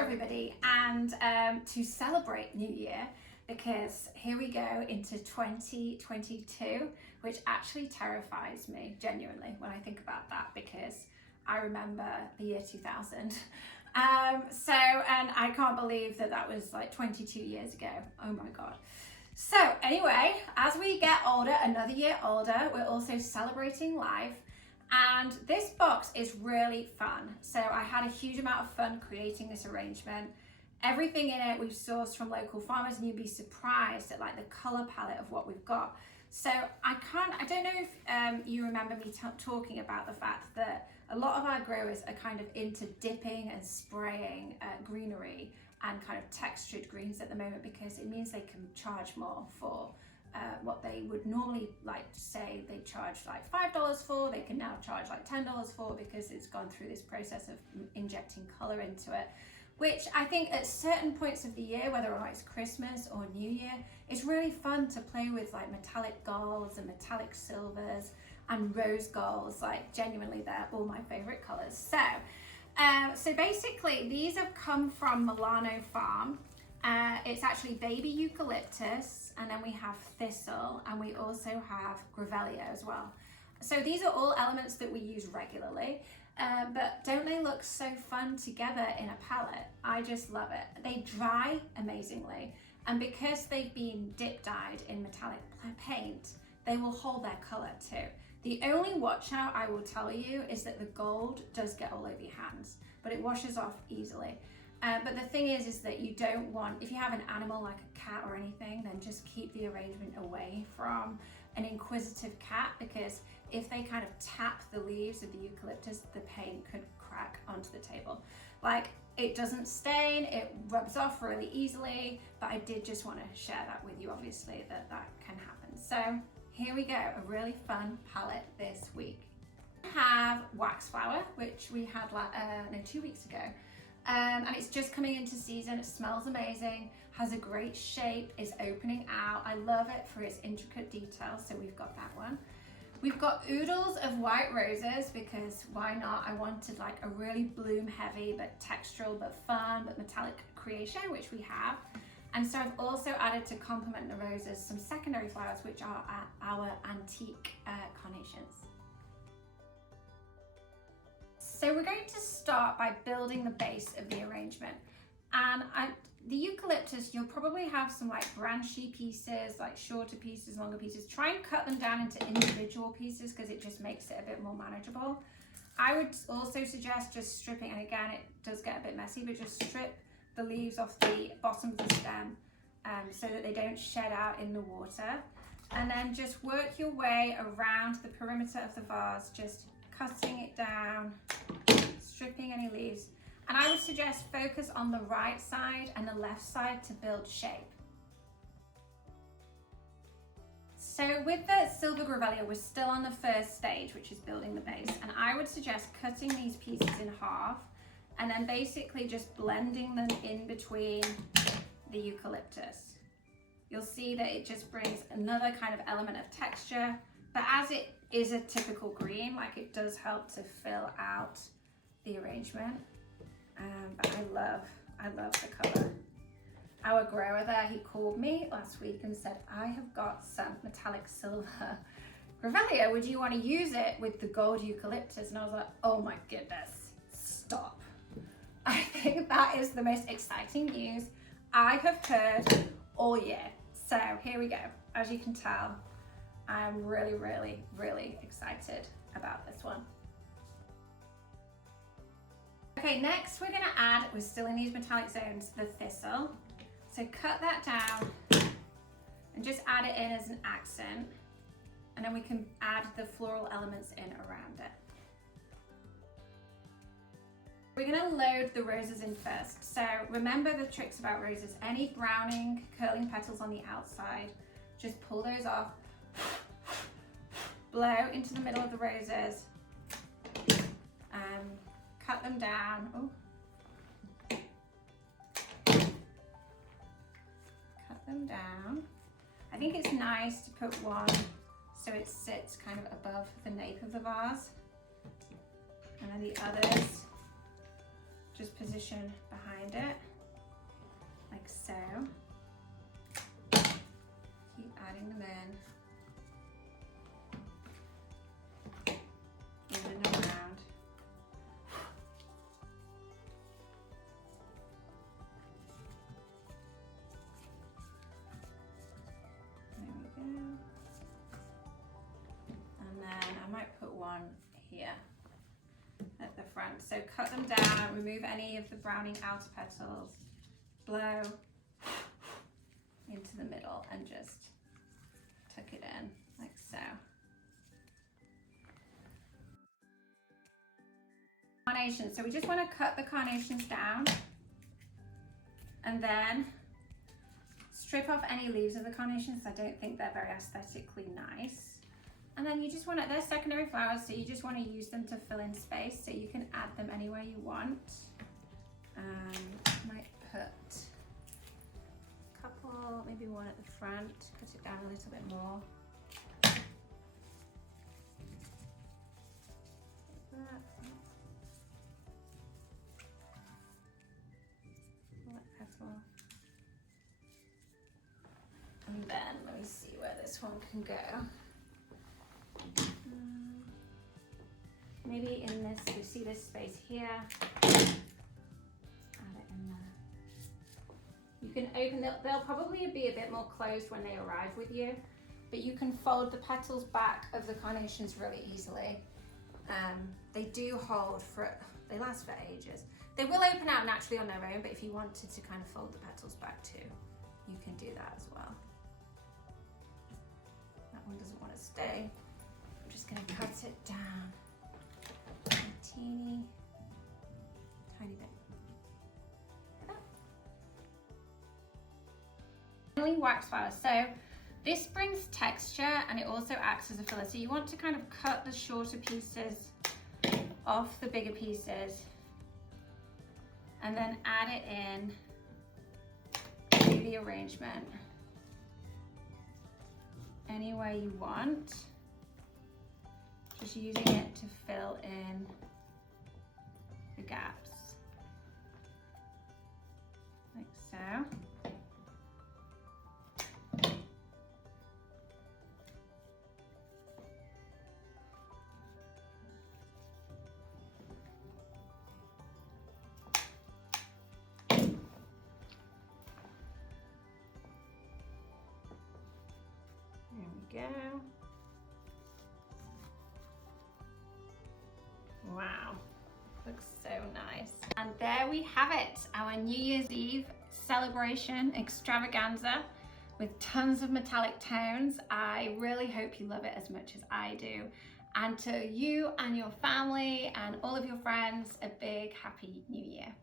everybody, and to celebrate New Year, because here we go into 2022, which actually terrifies me genuinely when I think about that, because I remember the year 2000. And I can't believe that was like 22 years ago. Oh my God. So anyway, as we get older, another year older, we're also celebrating life. And this box is really fun. So I had a huge amount of fun creating this arrangement. Everything in it we've sourced from local farmers, and you'd be surprised at like the color palette of what we've got. So I don't know if you remember me talking about the fact that a lot of our growers are kind of into dipping and spraying greenery and kind of textured greens at the moment, because it means they can charge more for what they would normally like say they charge like $5 for, they can now charge like $10 for, because it's gone through this process of injecting color into it, which I think at certain points of the year, whether or not it's Christmas or New Year, it's really fun to play with like metallic golds and metallic silvers and rose golds. Like genuinely, they're all my favorite colors. So basically these have come from Milano Farm. It's actually baby eucalyptus, and then we have thistle, and we also have grevillea as well. So these are all elements that we use regularly, but don't they look so fun together in a palette? I just love it. They dry amazingly, and because they've been dip dyed in metallic paint, they will hold their color too. The only watch out I will tell you is that the gold does get all over your hands, but it washes off easily. But the thing is that you don't want, if you have an animal like a cat or anything, then just keep the arrangement away from an inquisitive cat, because if they kind of tap the leaves of the eucalyptus, the paint could crack onto the table. Like, it doesn't stain, it rubs off really easily, but I did just want to share that with you, obviously, that can happen. So here we go, a really fun palette this week. We have Waxflower, which we had 2 weeks ago. And it's just coming into season. It smells amazing, has a great shape, is opening out. I love it for its intricate detail, so we've got that one. We've got oodles of white roses, because why not? I wanted like a really bloom heavy but textural but fun but metallic creation, which we have. And so I've also added, to complement the roses, some secondary flowers, which are our antique carnations. So we're going to start by building the base of the arrangement. And the eucalyptus, you'll probably have some like branchy pieces, like shorter pieces, longer pieces. Try and cut them down into individual pieces, because it just makes it a bit more manageable. I would also suggest just stripping, and again, it does get a bit messy, but just strip the leaves off the bottom of the stem so that they don't shed out in the water. And then just work your way around the perimeter of the vase, just cutting it down, stripping any leaves. And I would suggest focus on the right side and the left side to build shape. So with the silver grevillea, we're still on the first stage, which is building the base. And I would suggest cutting these pieces in half and then basically just blending them in between the eucalyptus. You'll see that it just brings another kind of element of texture, but as it is a typical green, like, it does help to fill out the arrangement. But I love the color. Our grower there, he called me last week and said, I have got some metallic silver grevillea, would you want to use it with the gold eucalyptus? And I was like, oh my goodness, stop. I think that is the most exciting news I have heard all year. So here we go. As you can tell, I'm really, really, really excited about this one. Okay, next we're going to add, we're still in these metallic zones, the thistle. So cut that down and just add it in as an accent, and then we can add the floral elements in around it. We're going to load the roses in first. So remember the tricks about roses. Any browning, curling petals on the outside, just pull those off, blow into the middle of the roses, cut them down. Oh. Cut them down. I think it's nice to put one so it sits kind of above the nape of the vase, and then the others just position behind it, like so. Keep adding them in and around. There we go. And then I might put one here at the front. So cut them down, remove any of the browning outer petals, blow into the middle and just tuck it in like so. Carnations, so we just want to cut the carnations down and then strip off any leaves of the carnations. I don't think they're very aesthetically nice. And then you just want to, they're secondary flowers, so you just want to use them to fill in space, so you can add them anywhere you want. I might put a couple, maybe one at the front, cut it down a little bit more. Like that. That petal. And then let me see where this one can go. Maybe in this, you see this space here, add it in there. You can open, they'll probably be a bit more closed when they arrive with you, but you can fold the petals back of the carnations really easily. They do hold for, they last for ages. They will open out naturally on their own, but if you wanted to kind of fold the petals back too, you can do that as well. That one doesn't want to stay. I'm just going to cut it down a teeny tiny bit. Finally, wax flowers. So this brings texture and it also acts as a filler. So you want to kind of cut the shorter pieces off the bigger pieces and then add it in to the arrangement any way you want. Just using it to fill in the gaps, like so. There we go. Wow, looks so nice. And there we have it, our New Year's Eve celebration extravaganza with tons of metallic tones. I really hope you love it as much as I do. And to you and your family and all of your friends, a big happy New Year.